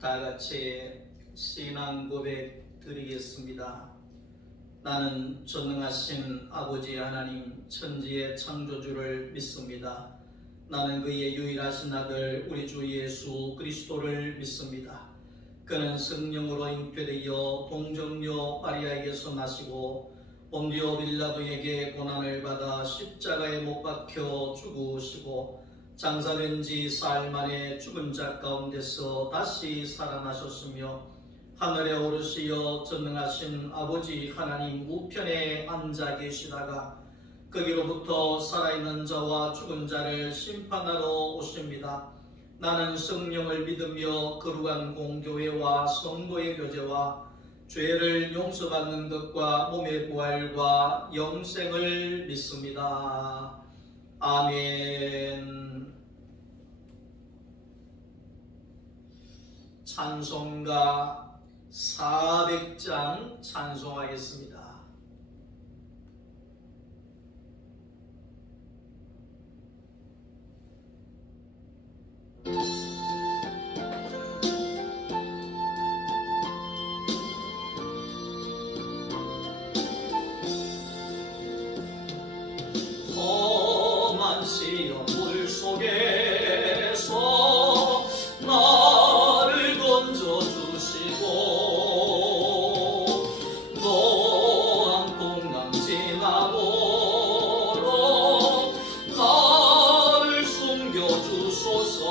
다 같이 신앙 고백 드리겠습니다. 나는 전능하신 아버지 하나님 천지의 창조주를 믿습니다. 나는 그의 유일하신 아들 우리 주 예수 그리스도를 믿습니다. 그는 성령으로 잉태되어 동정녀 마리아에게서 나시고 본디오 빌라도에게 고난을 받아 십자가에 못 박혀 죽으시고 장사된 지 사흘 만에 죽은 자 가운데서 다시 살아나셨으며 하늘에 오르시어 전능하신 아버지 하나님 우편에 앉아 계시다가 거기로부터 살아있는 자와 죽은 자를 심판하러 오십니다. 나는 성령을 믿으며 거룩한 공교회와 성도의 교제와 죄를 용서받는 것과 몸의 부활과 영생을 믿습니다. 아멘. 찬송가 400장 찬송하겠습니다. 험한 시험 물속에서 나를 건져주시고 노한 풍랑 지나도록 나를 숨겨주소서.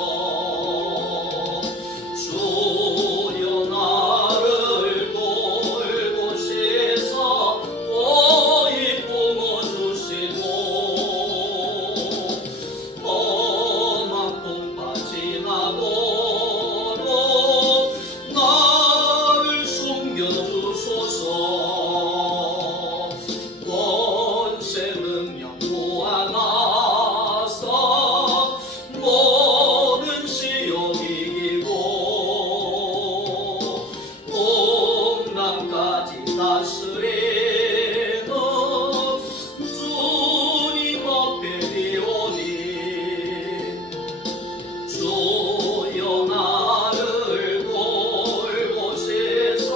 주여 나를 골곳에서 고이 품어주시고 험한 풍파 지나도록 나를 숨겨주소서. 권세 능력 무한하사 모든 시험 이기고 풍랑까지 다스리는 주님 앞에 비오니 주여 나를 골곳에서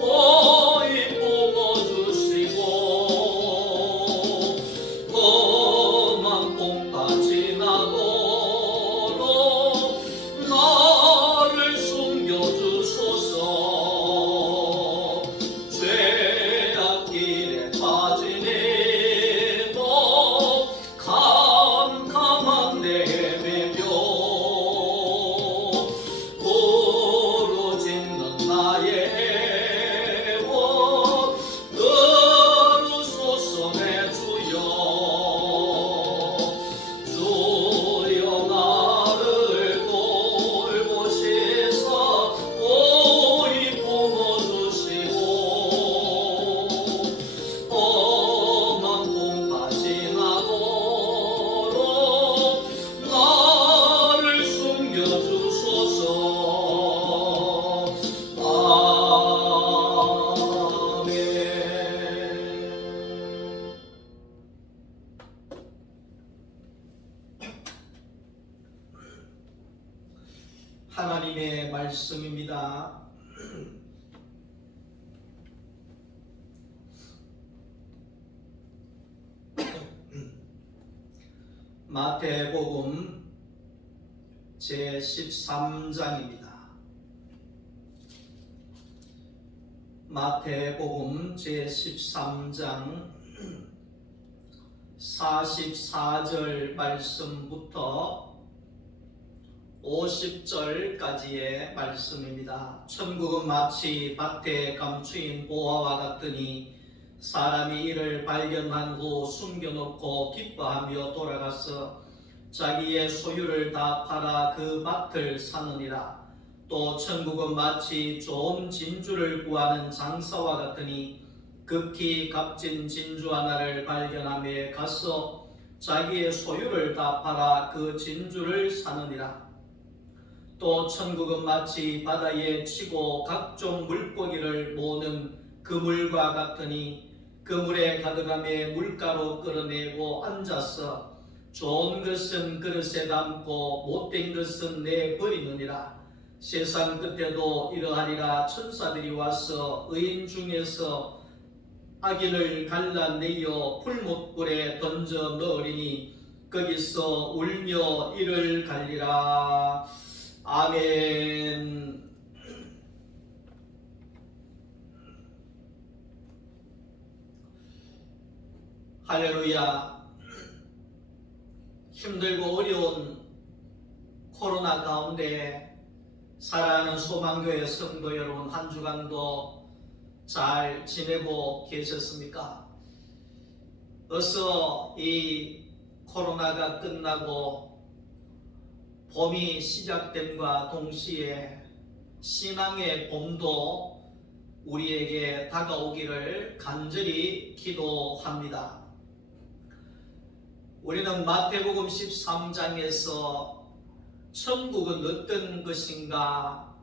고이 품어주시고 험한 풍파 지나도록 나를 숨겨주소서. 죄악길에 빠지니도 캄캄한 내 헤매며 부르짖는 나의 애원 들으소서 내 주여. 주여 나를 골곳에서 고이 품어주시고 험한 풍파 지나도록 나를 숨겨주소서. 아멘. 하나님의 말씀입니다. 마태복음 제13장입니다. 마태복음 제13장 44절 말씀부터 50절까지의 말씀입니다. 천국은 마치 밭에 감추인 보화와 같으니 사람이 이를 발견한 후 숨겨놓고 기뻐하며 돌아가서 자기의 소유를 다 팔아 그 밭을 사느니라. 또 천국은 마치 좋은 진주를 구하는 장사와 같으니 극히 값진 진주 하나를 발견하며 가서 자기의 소유를 다 팔아 그 진주를 사느니라. 또 천국은 마치 바다에 치고 각종 물고기를 모으는 그물과 같으니 그물에 가득함에 물가로 끌어내고 앉아서 좋은 것은 그릇에 담고 못된 것은 내버리느니라. 세상 끝에도 이러하리라. 천사들이 와서 의인 중에서 악인을 갈라내어 풀못불에 던져 넣으리니 거기서 울며 이를 갈리라. 아멘. 할렐루야. 힘들고 어려운 코로나 가운데 사랑하는 소망교회 성도 여러분, 한 주간도 잘 지내고 계셨습니까? 어서 이 코로나가 끝나고 봄이 시작됨과 동시에 신앙의 봄도 우리에게 다가오기를 간절히 기도합니다. 우리는 마태복음 13장에서 천국은 어떤 것인가,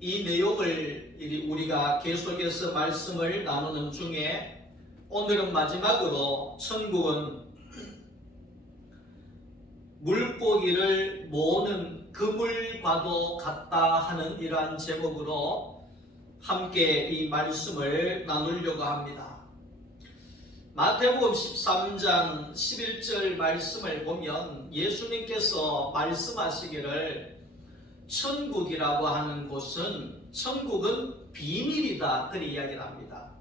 이 내용을 우리가 계속해서 말씀을 나누는 중에 오늘은 마지막으로 천국은 물고기를 모으는 그물과도 같다 하는 이러한 제목으로 함께 이 말씀을 나누려고 합니다. 마태복음 13장 11절 말씀을 보면 예수님께서 말씀하시기를 천국이라고 하는 곳은, 천국은 비밀이다, 그렇게 이야기를 합니다.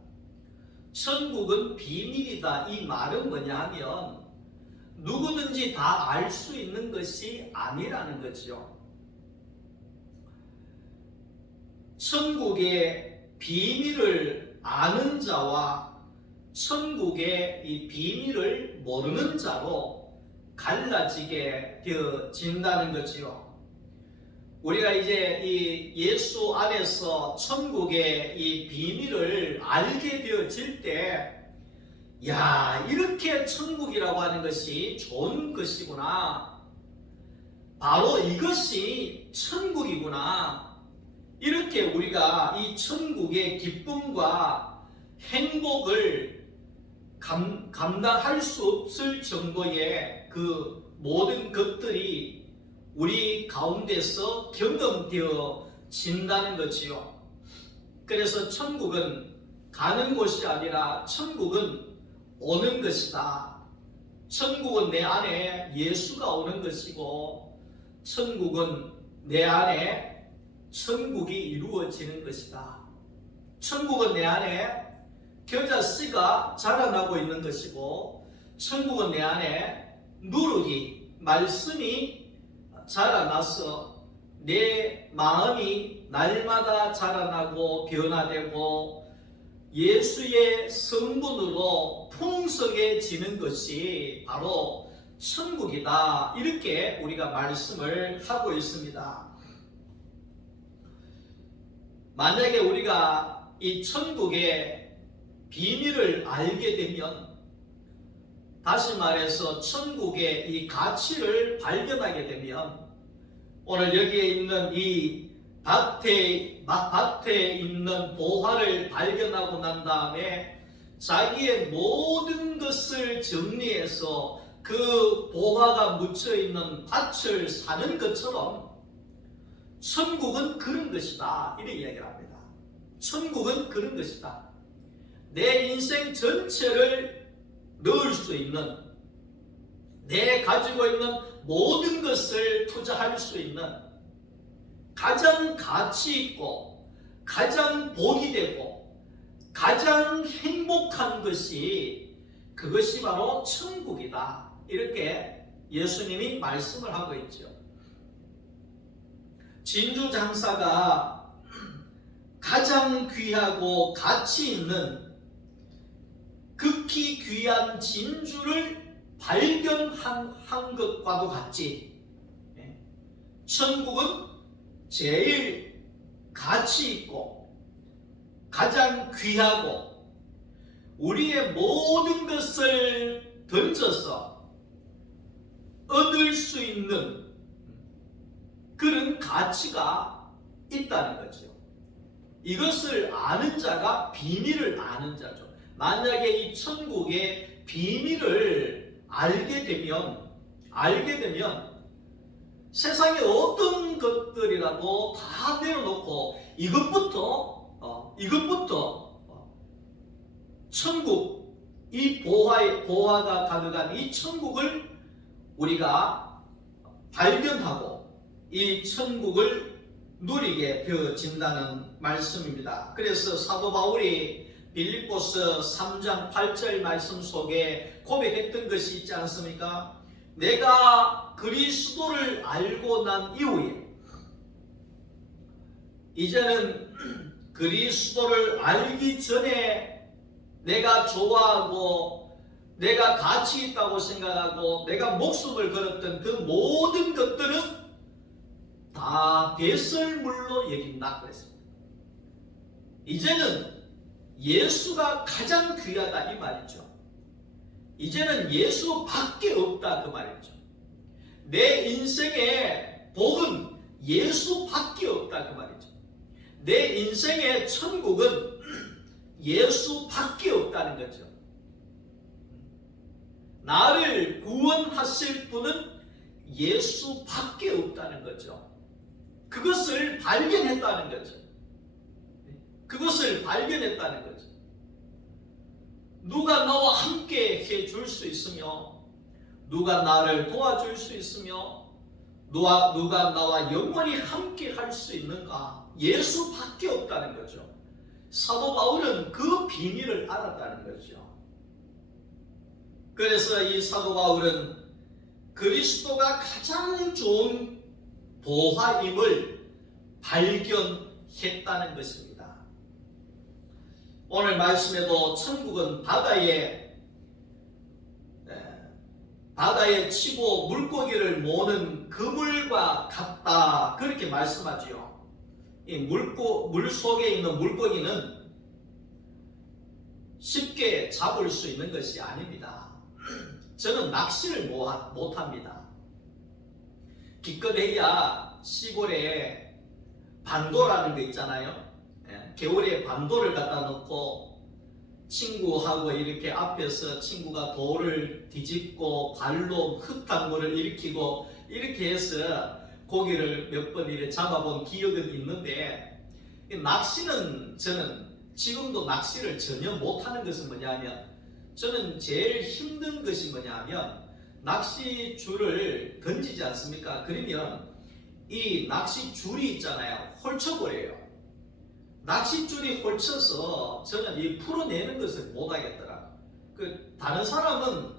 천국은 비밀이다. 이 말은 뭐냐 하면 누구든지 다 알 수 있는 것이 아니라는 거죠. 천국의 비밀을 아는 자와 천국의 이 비밀을 모르는 자로 갈라지게 되어진다는 거지요. 우리가 이제 이 예수 안에서 천국의 이 비밀을 알게 되어질 때, 야, 이렇게 천국이라고 하는 것이 좋은 것이구나, 바로 이것이 천국이구나, 이렇게 우리가 이 천국의 기쁨과 행복을 감당할 수 없을 정도의 그 모든 것들이 우리 가운데서 경험되어진다는 거지요. 그래서 천국은 가는 곳이 아니라 천국은 오는 것이다. 천국은 내 안에 예수가 오는 것이고, 천국은 내 안에 천국이 이루어지는 것이다. 천국은 내 안에 겨자씨가 자라나고 있는 것이고, 천국은 내 안에 누룩이, 말씀이 자라나서 내 마음이 날마다 자라나고 변화되고 예수의 성분으로 풍성해지는 것이 바로 천국이다, 이렇게 우리가 말씀을 하고 있습니다. 만약에 우리가 이 천국의 비밀을 알게 되면, 다시 말해서 천국의 이 가치를 발견하게 되면, 오늘 여기에 있는 이 밭에 있는 보화를 발견하고 난 다음에 자기의 모든 것을 정리해서 그 보화가 묻혀있는 밭을 사는 것처럼 천국은 그런 것이다, 이렇게 이야기를 합니다. 천국은 그런 것이다. 내 인생 전체를 넣을 수 있는, 내 가지고 있는 모든 것을 투자할 수 있는 가장 가치 있고 가장 복이 되고 가장 행복한 것이, 그것이 바로 천국이다, 이렇게 예수님이 말씀을 하고 있죠. 진주 장사가 가장 귀하고 가치 있는 극히 귀한 진주를 발견한 것과도 같이, 천국은 제일 가치 있고 가장 귀하고 우리의 모든 것을 던져서 얻을 수 있는 그런 가치가 있다는 거죠. 이것을 아는 자가 비밀을 아는 자죠. 만약에 이 천국의 비밀을 알게 되면 세상의 어떤 것들이라도 다 내려놓고 이것부터 천국, 이 보화가 가득한 이 천국을 우리가 발견하고 이 천국을 누리게 되어진다는 말씀입니다. 그래서 사도 바울이 빌립보서 3장 8절 말씀 속에 고백했던 것이 있지 않습니까? 내가 그리스도를 알고 난 이후에 이제는 그리스도를 알기 전에 내가 좋아하고 내가 가치 있다고 생각하고 내가 목숨을 걸었던 그 모든 것들은 다 배설물로 여긴다 그랬습니다. 이제는 예수가 가장 귀하다 이 말이죠. 이제는 예수밖에 없다 그 말이죠. 내 인생의 복은 예수밖에 없다 그 말이죠. 내 인생의 천국은 예수밖에 없다는 거죠. 나를 구원하실 분은 예수밖에 없다는 거죠. 그것을 발견했다는 거죠. 그것을 발견했다는 거죠. 누가 나와 함께 해줄 수 있으며 누가 나를 도와줄 수 있으며 누가 나와 영원히 함께 할 수 있는가? 예수밖에 없다는 거죠. 사도 바울은 그 비밀을 알았다는 거죠. 그래서 이 사도 바울은 그리스도가 가장 좋은 보화임을 발견했다는 것입니다. 오늘 말씀에도 천국은 바다에 치고 물고기를 모는 그물과 같다 그렇게 말씀하지요. 이 물 속에 있는 물고기는 쉽게 잡을 수 있는 것이 아닙니다. 저는 낚시를 못합니다. 기껏해야 시골에 반도라는 거 있잖아요. 겨울에 반도를 갖다 놓고 친구하고 이렇게 앞에서 친구가 돌을 뒤집고 발로 흙탕물을 일으키고 이렇게 해서 고기를 몇 번 이렇게 잡아본 기억은 있는데, 낚시는 저는 지금도 낚시를 전혀 못하는 것은 뭐냐면, 저는 제일 힘든 것이 뭐냐면 낚시줄을 던지지 않습니까? 그러면 이 낚시줄이 있잖아요, 홀쳐버려요. 낚싯줄이 홀쳐서 저는 이 풀어내는 것을 못하겠더라. 다른 사람은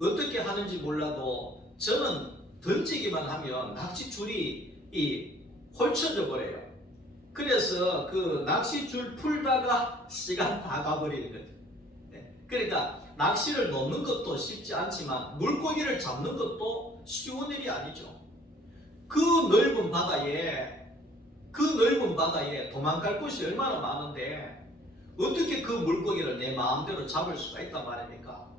어떻게 하는지 몰라도 저는 던지기만 하면 낚싯줄이 홀쳐져 버려요. 그래서 그 낚싯줄 풀다가 시간 다 가버리는 거죠. 그러니까 낚시를 놓는 것도 쉽지 않지만 물고기를 잡는 것도 쉬운 일이 아니죠. 그 넓은 바다에 도망갈 곳이 얼마나 많은데 어떻게 그 물고기를 내 마음대로 잡을 수가 있단 말입니까?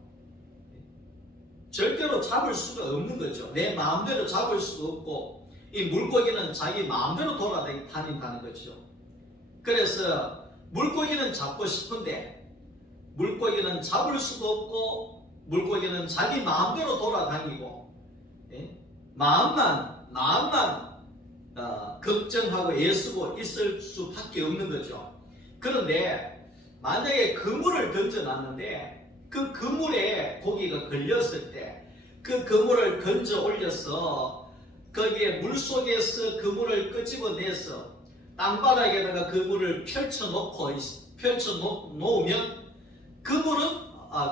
절대로 잡을 수가 없는 거죠. 내 마음대로 잡을 수도 없고 이 물고기는 자기 마음대로 돌아다닌다는 거죠. 그래서 물고기는 잡고 싶은데 물고기는 잡을 수도 없고 물고기는 자기 마음대로 돌아다니고 마음만 걱정하고 애쓰고 있을 수밖에 없는 거죠. 그런데 만약에 그물을 던져놨는데 그 그물에 고기가 걸렸을 때 그 그물을 건져 올려서 거기에 물속에서 그물을 끄집어내서 땅바닥에다가 그물을 펼쳐놓으면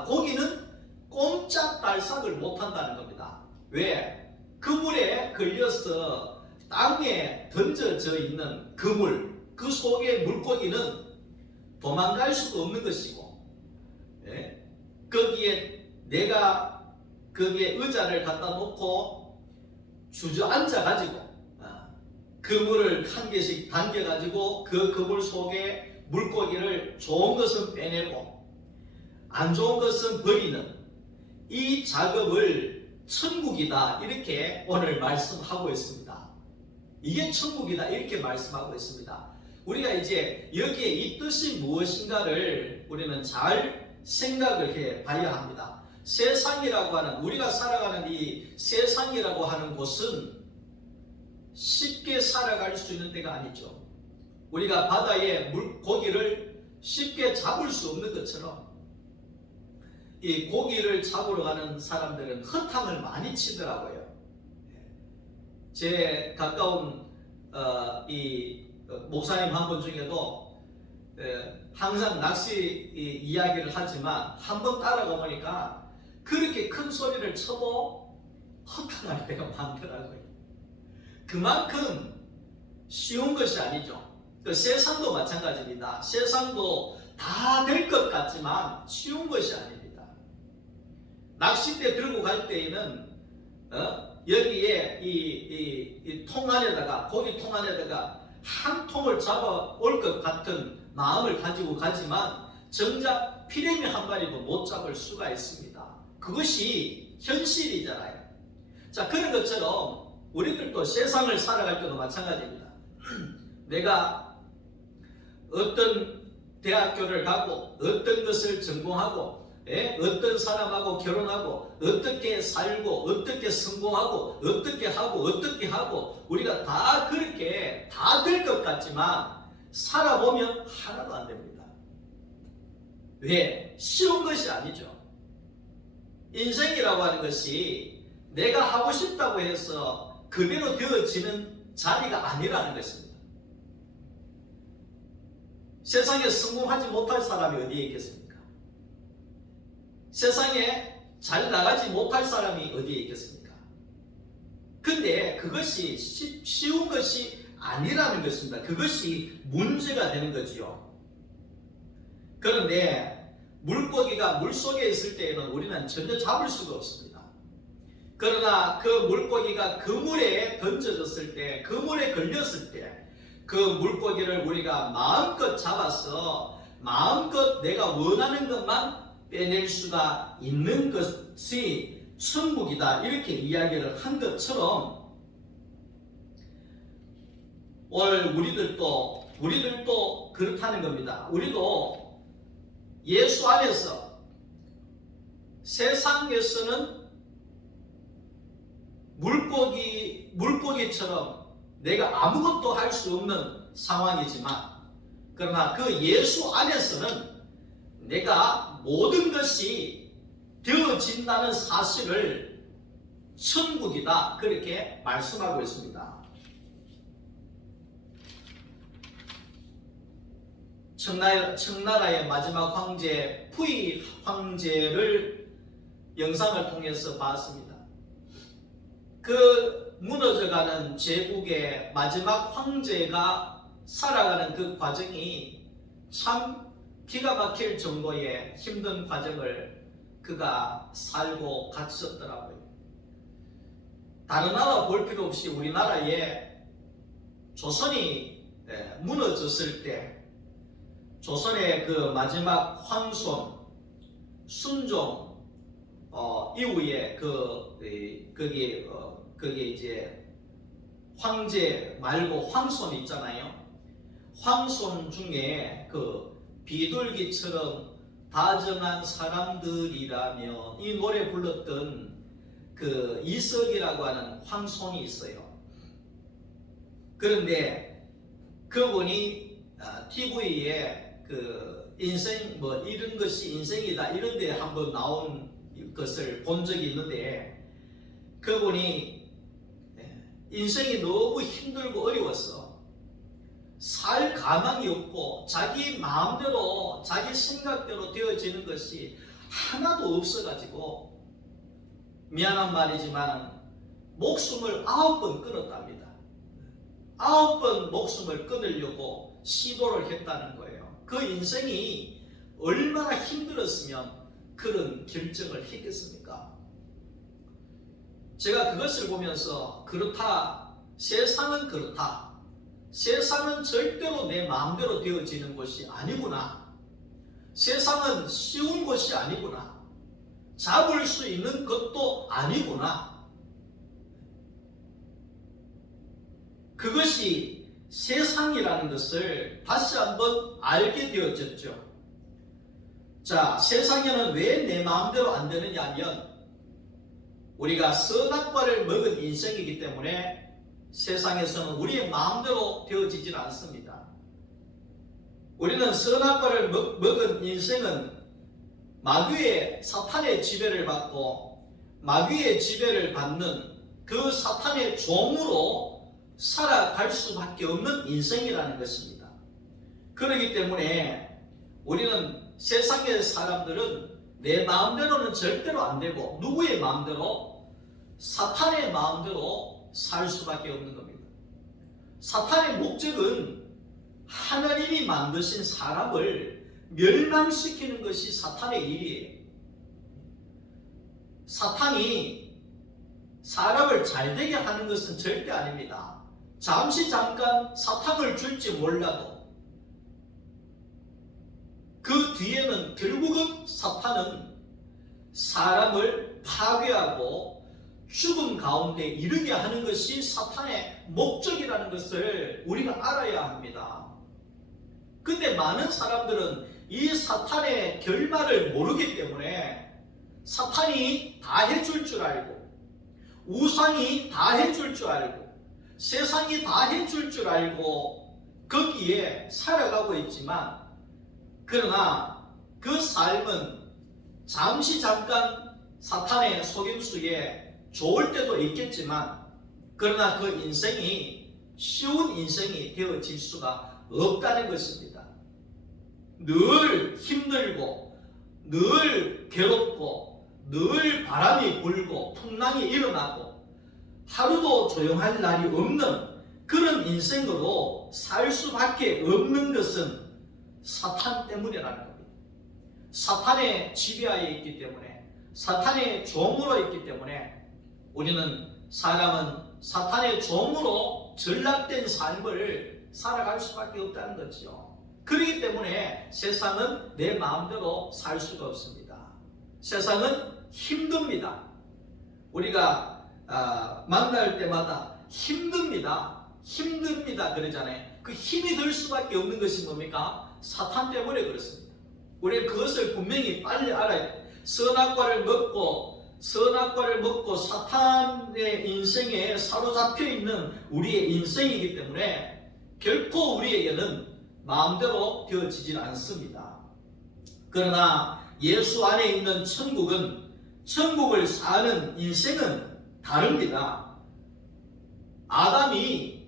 고기는 꼼짝달싹을 못한다는 겁니다. 왜? 그물에 걸려서 땅에 던져져 있는 그물, 그 속의 물고기는 도망갈 수도 없는 것이고, 내가 거기에 의자를 갖다 놓고 주저앉아 가지고 그물을 한 개씩 당겨 가지고 그 그물 속에 물고기를 좋은 것은 빼내고 안 좋은 것은 버리는 이 작업을 천국이다 이렇게 오늘 말씀하고 있습니다. 이게 천국이다 이렇게 말씀하고 있습니다. 우리가 이제 여기에 이 뜻이 무엇인가를 우리는 잘 생각을 해 봐야 합니다. 세상이라고 하는, 우리가 살아가는 이 세상이라고 하는 곳은 쉽게 살아갈 수 있는 데가 아니죠. 우리가 바다의 고기를 쉽게 잡을 수 없는 것처럼 이 고기를 잡으러 가는 사람들은 허탕을 많이 치더라고요. 제 가까운 이 목사님 한 분 중에도 항상 낚시 이야기를 하지만 한번 따라가 보니까 그렇게 큰 소리를 쳐도 허탕할 때가 많더라고요. 그만큼 쉬운 것이 아니죠. 세상도 마찬가지입니다. 세상도 다 될 것 같지만 쉬운 것이 아닙니다. 낚싯대 들고 갈 때에는 여기에 이 통 안에다가, 고기 통 안에다가 한 통을 잡아 올 것 같은 마음을 가지고 가지만 정작 피레미 한 마리도 못 잡을 수가 있습니다. 그것이 현실이잖아요. 자, 그런 것처럼 우리들도 세상을 살아갈 때도 마찬가지입니다. 내가 어떤 대학교를 가고 어떤 것을 전공하고 어떤 사람하고 결혼하고 어떻게 살고 어떻게 성공하고 어떻게 하고 우리가 다 그렇게 다 될 것 같지만 살아보면 하나도 안 됩니다. 왜? 쉬운 것이 아니죠. 인생이라고 하는 것이 내가 하고 싶다고 해서 그대로 되어지는 자리가 아니라는 것입니다. 세상에 성공하지 못할 사람이 어디에 있겠습니까? 세상에 잘 나가지 못할 사람이 어디에 있겠습니까? 근데 그것이 쉬운 것이 아니라는 것입니다. 그것이 문제가 되는 거지요. 그런데 물고기가 물속에 있을 때에는 우리는 전혀 잡을 수가 없습니다. 그러나 그 물고기가 그물에 던져졌을 때, 그물에 걸렸을 때 그 물고기를 우리가 마음껏 잡아서 마음껏 내가 원하는 것만 빼낼 수가 있는 것이 천국이다, 이렇게 이야기를 한 것처럼 오늘 우리들도 그렇다는 겁니다. 우리도 예수 안에서 세상에서는 물고기처럼 내가 아무것도 할 수 없는 상황이지만, 그러나 그 예수 안에서는 내가 모든 것이 되어진다는 사실을 천국이다, 그렇게 말씀하고 있습니다. 청나라의 마지막 황제 푸이 황제를 영상을 통해서 봤습니다. 그 무너져가는 제국의 마지막 황제가 살아가는 그 과정이 참 기가 막힐 정도의 힘든 과정을 그가 살고 갇혔더라고요. 다른 나라 볼 필요 없이 우리나라에 조선이 무너졌을 때 조선의 그 마지막 황손 순종 이후에 그게 이제 황제 말고 황손 있잖아요. 황손 중에 그 비둘기처럼 다정한 사람들이라며 이 노래 불렀던 그 이석이라고 하는 황손이 있어요. 그런데 그분이 TV에 그 인생 이런 것이 인생이다 이런 데 한번 나온 것을 본 적이 있는데, 그분이 인생이 너무 힘들고 어려웠어. 살 가망이 없고 자기 마음대로 자기 생각대로 되어지는 것이 하나도 없어가지고 미안한 말이지만 목숨을 9번 끊었답니다. 9번 목숨을 끊으려고 시도를 했다는 거예요. 그 인생이 얼마나 힘들었으면 그런 결정을 했겠습니까? 제가 그것을 보면서 그렇다, 세상은 그렇다, 세상은 절대로 내 마음대로 되어지는 것이 아니구나, 세상은 쉬운 것이 아니구나, 잡을 수 있는 것도 아니구나, 그것이 세상이라는 것을 다시 한번 알게 되어졌죠. 자, 세상에는 왜 내 마음대로 안 되느냐 하면 우리가 선악과를 먹은 인생이기 때문에 세상에서는 우리의 마음대로 되어지질 않습니다. 우리는 선악과를 먹은 인생은 마귀의 사탄의 지배를 받고 마귀의 지배를 받는 그 사탄의 종으로 살아갈 수밖에 없는 인생이라는 것입니다. 그렇기 때문에 우리는 세상의 사람들은 내 마음대로는 절대로 안 되고 누구의 마음대로? 사탄의 마음대로 살 수밖에 없는 겁니다. 사탄의 목적은 하나님이 만드신 사람을 멸망시키는 것이 사탄의 일이에요. 사탄이 사람을 잘되게 하는 것은 절대 아닙니다. 잠시 잠깐 사탕을 줄지 몰라도 그 뒤에는 결국은 사탄은 사람을 파괴하고 죽음 가운데 이르게 하는 것이 사탄의 목적이라는 것을 우리가 알아야 합니다. 근데 많은 사람들은 이 사탄의 결말을 모르기 때문에 사탄이 다 해줄 줄 알고 우상이 다 해줄 줄 알고 세상이 다 해줄 줄 알고 거기에 살아가고 있지만, 그러나 그 삶은 잠시 잠깐 사탄의 속임수에 좋을 때도 있겠지만, 그러나 그 인생이 쉬운 인생이 되어질 수가 없다는 것입니다. 늘 힘들고 늘 괴롭고 늘 바람이 불고 풍랑이 일어나고 하루도 조용할 날이 없는 그런 인생으로 살 수밖에 없는 것은 사탄 때문이라는 겁니다. 사탄의 지배하에 있기 때문에, 사탄의 종으로 있기 때문에 우리는 사람은 사탄의 종으로 전락된 삶을 살아갈 수밖에 없다는 거죠. 그렇기 때문에 세상은 내 마음대로 살 수가 없습니다. 세상은 힘듭니다. 우리가 만날 때마다 힘듭니다 그러잖아요. 그 힘이 들 수밖에 없는 것이 뭡니까? 사탄 때문에 그렇습니다. 우리는 그것을 분명히 빨리 알아야 돼요. 선악과를 먹고 사탄의 인생에 사로잡혀 있는 우리의 인생이기 때문에 결코 우리에게는 마음대로 되어지질 않습니다. 그러나 예수 안에 있는 천국을 사는 인생은 다릅니다. 아담이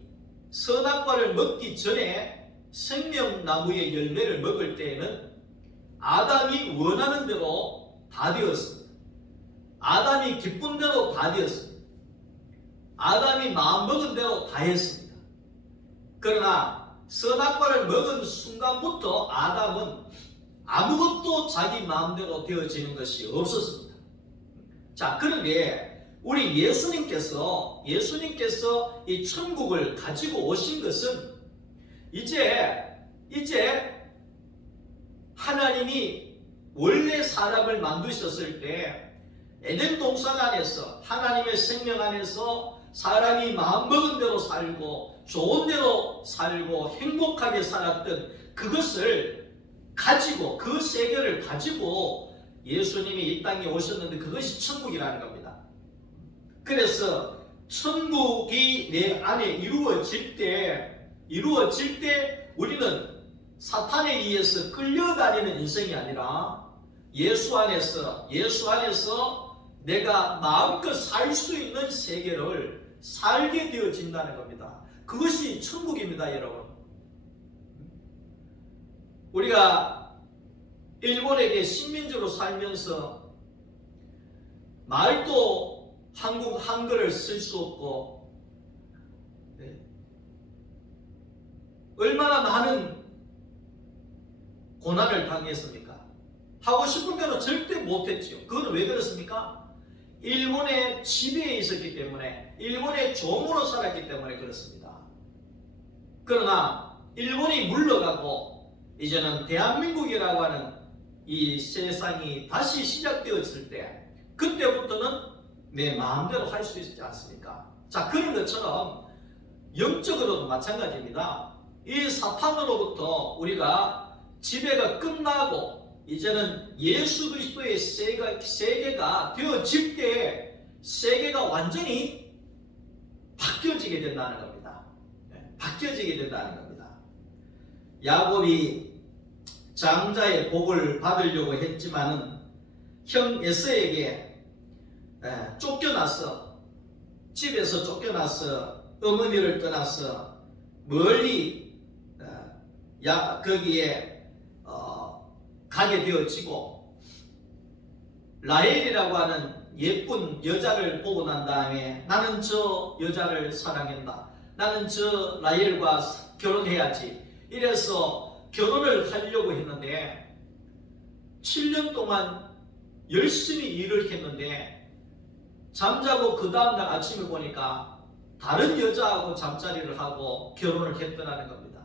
선악과를 먹기 전에 생명나무의 열매를 먹을 때에는 아담이 원하는 대로 다 되었습니다. 아담이 기쁜 대로 다 되었습니다. 아담이 마음먹은 대로 다 했습니다. 그러나 선악과를 먹은 순간부터 아담은 아무것도 자기 마음대로 되어지는 것이 없었습니다. 자, 그런데 우리 예수님께서 이 천국을 가지고 오신 것은 이제 하나님이 원래 사람을 만드셨을 때 에덴 동산 안에서 하나님의 생명 안에서 사람이 마음먹은 대로 살고 좋은 대로 살고 행복하게 살았던 그것을 가지고, 그 세계를 가지고 예수님이 이 땅에 오셨는데 그것이 천국이라는 겁니다. 그래서 천국이 내 안에 이루어질 때 우리는 사탄에 의해서 끌려다니는 인생이 아니라 예수 안에서 내가 마음껏 살 수 있는 세계를 살게 되어진다는 겁니다. 그것이 천국입니다, 여러분. 우리가 일본에게 식민지로 살면서 말도 한국 한글을 쓸 수 없고 얼마나 많은 고난을 당했습니까? 하고 싶은 대로 절대 못했죠. 그건 왜 그렇습니까? 일본의 지배에 있었기 때문에, 일본의 종으로 살았기 때문에 그렇습니다. 그러나 일본이 물러가고 이제는 대한민국이라고 하는 이 세상이 다시 시작되었을 때, 그때부터는 내 마음대로 할 수 있지 않습니까? 자, 그런 것처럼 영적으로도 마찬가지입니다. 이 사탄으로부터 우리가 지배가 끝나고 이제는 예수 그리스도의 세계가 되어질 때 세계가 완전히 바뀌어지게 된다는 겁니다. 바뀌어지게 된다는 겁니다. 야곱이 장자의 복을 받으려고 했지만은 형 에서에게 쫓겨나서, 집에서 쫓겨나서 어머니를 떠나서 멀리 거기에 가게 되어지고, 라헬이라고 하는 예쁜 여자를 보고 난 다음에 나는 저 여자를 사랑한다, 나는 저 라헬과 결혼해야지, 이래서 결혼을 하려고 했는데 7년 동안 열심히 일을 했는데 잠자고 그 다음날 아침에 보니까 다른 여자하고 잠자리를 하고 결혼을 했더라는 겁니다.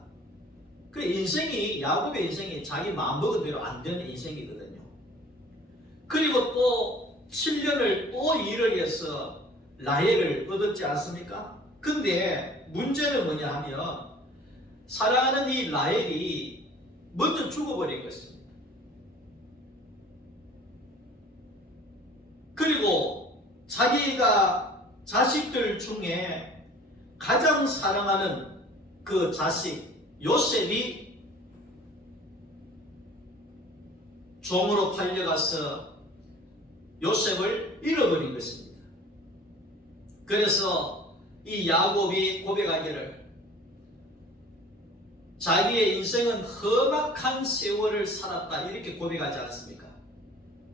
그 인생이, 야곱의 인생이 자기 마음먹은대로 안 되는 인생이거든요. 그리고 또 7년을 또 일을 해서 라헬을 얻었지 않습니까? 근데 문제는 뭐냐 하면 사랑하는 이 라헬이 먼저 죽어버린 것입니다. 그리고 자기가 자식들 중에 가장 사랑하는 그 자식 요셉이 종으로 팔려가서 요셉을 잃어버린 것입니다. 그래서 이 야곱이 고백하기를 자기의 인생은 험악한 세월을 살았다, 이렇게 고백하지 않습니까?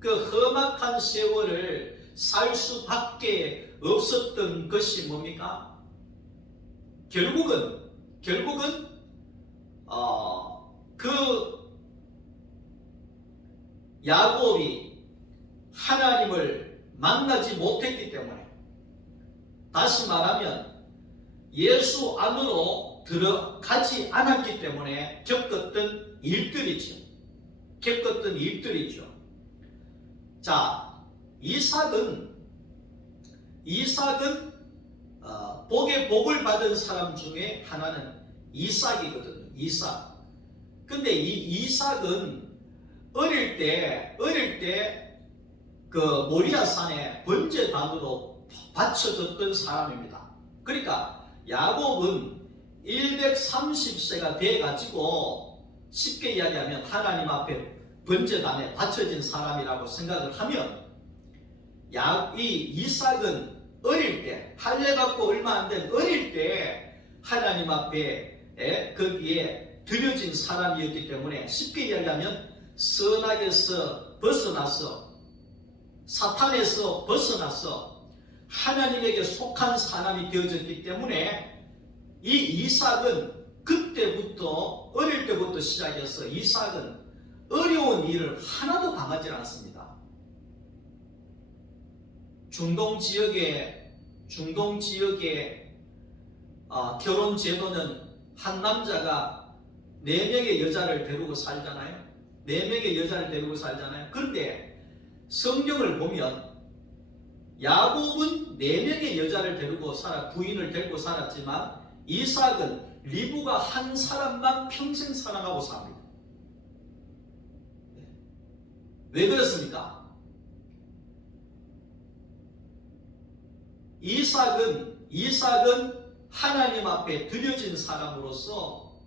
그 험악한 세월을 살 수밖에 없었던 것이 뭡니까? 결국은 그 야곱이 하나님을 만나지 못했기 때문에, 다시 말하면 예수 안으로 들어가지 않았기 때문에 겪었던 일들이죠. 자, 이삭은 복의 복을 받은 사람 중에 하나는 이삭이거든요. 이삭. 근데 이 이삭은 어릴 때 그 모리아 산에 번제단으로 바쳐졌던 사람입니다. 그러니까 야곱은 130세가 돼가지고 쉽게 이야기하면 하나님 앞에 번제단에 바쳐진 사람이라고 생각을 하면, 이 이삭은 어릴 때, 할례 받고 얼마 안 된 어릴 때 하나님 앞에 거기에 드려진 사람이었기 때문에 쉽게 이야기하면 선악에서 벗어나서, 사탄에서 벗어나서 하나님에게 속한 사람이 되어졌기 때문에 이 이삭은 그때부터, 어릴 때부터 시작해서 이삭은 어려운 일을 하나도 당하지 않았습니다. 중동 지역의 결혼 제도는 한 남자가 4명의 여자를 데리고 살잖아요. 4명의 여자를 데리고 살잖아요. 그런데 성경을 보면 야곱은 4명의 여자를 데리고 부인을 데리고 살았지만 이삭은 리브가 한 사람만 평생 사랑하고 삽니다. 왜 그렇습니까? 이삭은 하나님 앞에 드려진 사람으로서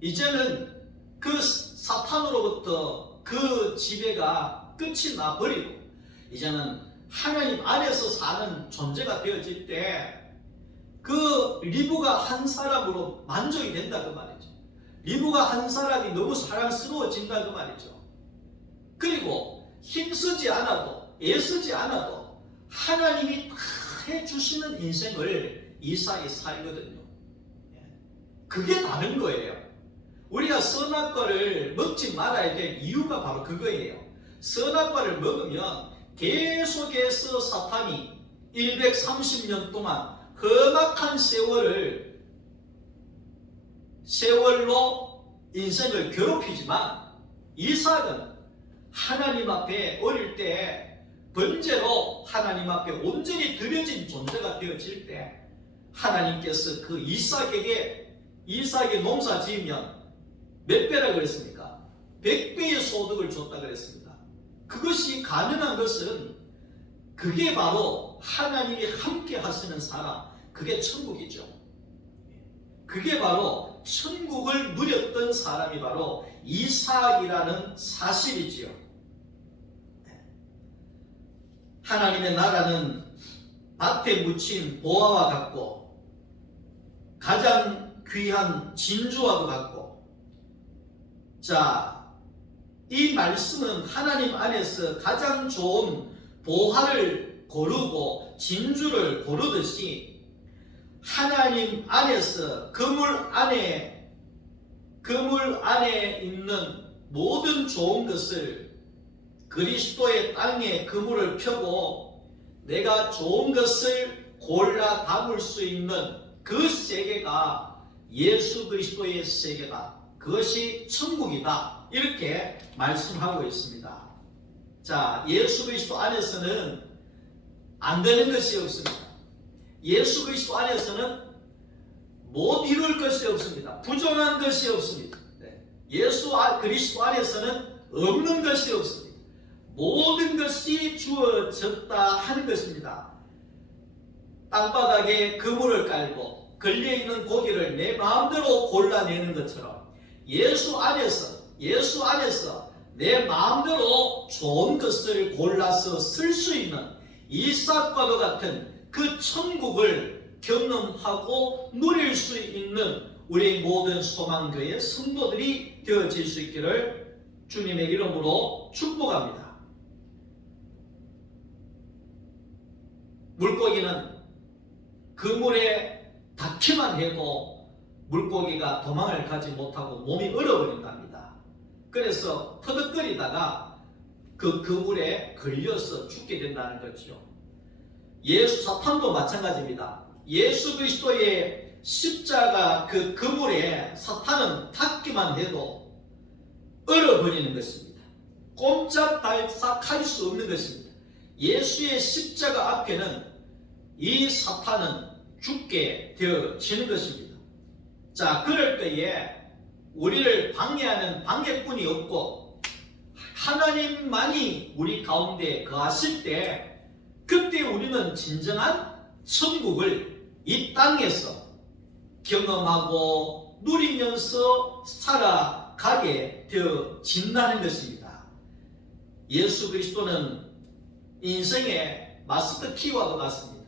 이제는 그 사탄으로부터 그 지배가 끝이 나버리고 이제는 하나님 안에서 사는 존재가 되어질 때 그 리브가 한 사람으로 만족이 된다 그 말이죠. 리브가 한 사람이 너무 사랑스러워진다 그 말이죠. 그리고 힘쓰지 않아도, 애쓰지 않아도 하나님이 다 해주시는 인생을 이삭이 살거든요. 그게 다른 거예요. 우리가 선악과를 먹지 말아야 될 이유가 바로 그거예요. 선악과를 먹으면 계속해서 사탄이 130년 동안 험악한 세월로 인생을 괴롭히지만 이삭은 하나님 앞에 어릴 때 번제로 하나님 앞에 온전히 드려진 존재가 되어질 때 하나님께서 그 이삭에게 농사 지으면 몇 배라 그랬습니까? 100배의 소득을 줬다 그랬습니다. 그것이 가능한 것은 그게 바로 하나님이 함께 하시는 사람, 그게 천국이죠. 그게 바로 천국을 누렸던 사람이 바로 이삭이라는 사실이지요. 하나님의 나라는 밭에 묻힌 보화와 같고 가장 귀한 진주와도 같고, 자, 이 말씀은 하나님 안에서 가장 좋은 보화를 고르고 진주를 고르듯이 하나님 안에서 그물 안에 있는 모든 좋은 것을 그리스도의 땅에 그물을 펴고 내가 좋은 것을 골라 담을 수 있는 그 세계가 예수 그리스도의 세계다. 그것이 천국이다. 이렇게 말씀하고 있습니다. 자, 예수 그리스도 안에서는 안 되는 것이 없습니다. 예수 그리스도 안에서는 못 이룰 것이 없습니다. 부족한 것이 없습니다. 예수 그리스도 안에서는 없는 것이 없습니다. 모든 것이 주어졌다 하는 것입니다. 땅바닥에 그물을 깔고 걸려있는 고기를 내 마음대로 골라내는 것처럼 예수 안에서 내 마음대로 좋은 것을 골라서 쓸 수 있는 이삭과도 같은 그 천국을 경험하고 누릴 수 있는 우리 모든 소망교회 성도들이 되어질 수 있기를 주님의 이름으로 축복합니다. 물고기는 그물에 닿기만 해도 물고기가 도망을 가지 못하고 몸이 얼어버린답니다. 그래서 터득거리다가 그 그물에 걸려서 죽게 된다는 거죠. 사탄도 마찬가지입니다. 예수 그리스도의 십자가 그 그물에 사탄은 닿기만 해도 얼어버리는 것입니다. 꼼짝달싹할 수 없는 것입니다. 예수의 십자가 앞에는 이 사탄은 죽게 되어지는 것입니다. 자, 그럴 때에 우리를 방해하는 방해꾼이 없고 하나님만이 우리 가운데 거하실 때, 그때 우리는 진정한 천국을 이 땅에서 경험하고 누리면서 살아가게 되어진다는 것입니다. 예수 그리스도는 인생의 마스터 키와도 같습니다.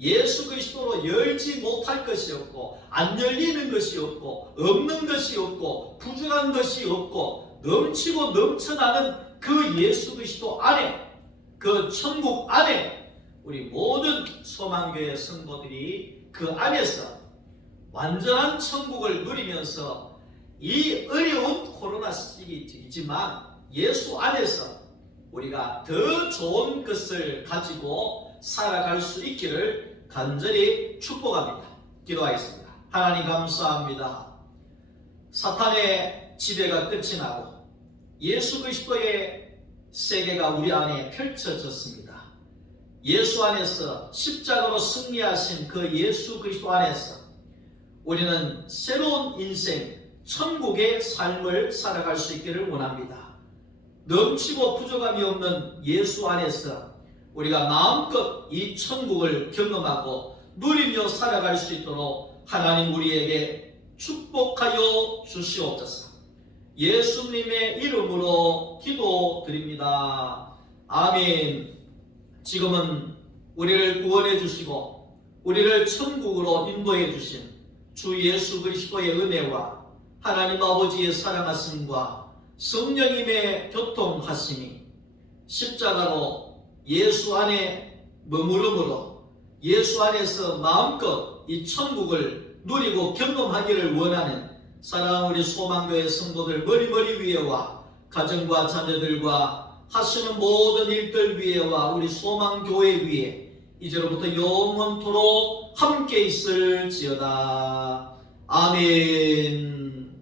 예수 그리스도로 열지 못할 것이 없고 안 열리는 것이 없고 없는 것이 없고 부족한 것이 없고 넘치고 넘쳐나는 그 예수 그리스도 안에, 그 천국 안에 우리 모든 소망교회 성도들이 그 안에서 완전한 천국을 누리면서 이 어려운 코로나 시기이지만 예수 안에서 우리가 더 좋은 것을 가지고 살아갈 수 있기를 간절히 축복합니다. 기도하겠습니다. 하나님 감사합니다. 사탄의 지배가 끝이 나고 예수 그리스도의 세계가 우리 안에 펼쳐졌습니다. 예수 안에서 십자가로 승리하신 그 예수 그리스도 안에서 우리는 새로운 인생, 천국의 삶을 살아갈 수 있기를 원합니다. 넘치고 부족함이 없는 예수 안에서 우리가 마음껏 이 천국을 경험하고 누리며 살아갈 수 있도록 하나님 우리에게 축복하여 주시옵소서. 예수님의 이름으로 기도드립니다. 아멘. 지금은 우리를 구원해 주시고 우리를 천국으로 인도해 주신 주 예수 그리스도의 은혜와 하나님 아버지의 사랑하심과 성령님의 교통하심이 십자가로 예수 안에 머무름으로 예수 안에서 마음껏 이 천국을 누리고 경험하기를 원하는 사랑하는 우리 소망교회 성도들 머리 위에와 가정과 자녀들과 하시는 모든 일들 위에와 우리 소망교회 위에 이제로부터 영원토록 함께 있을지어다. 아멘.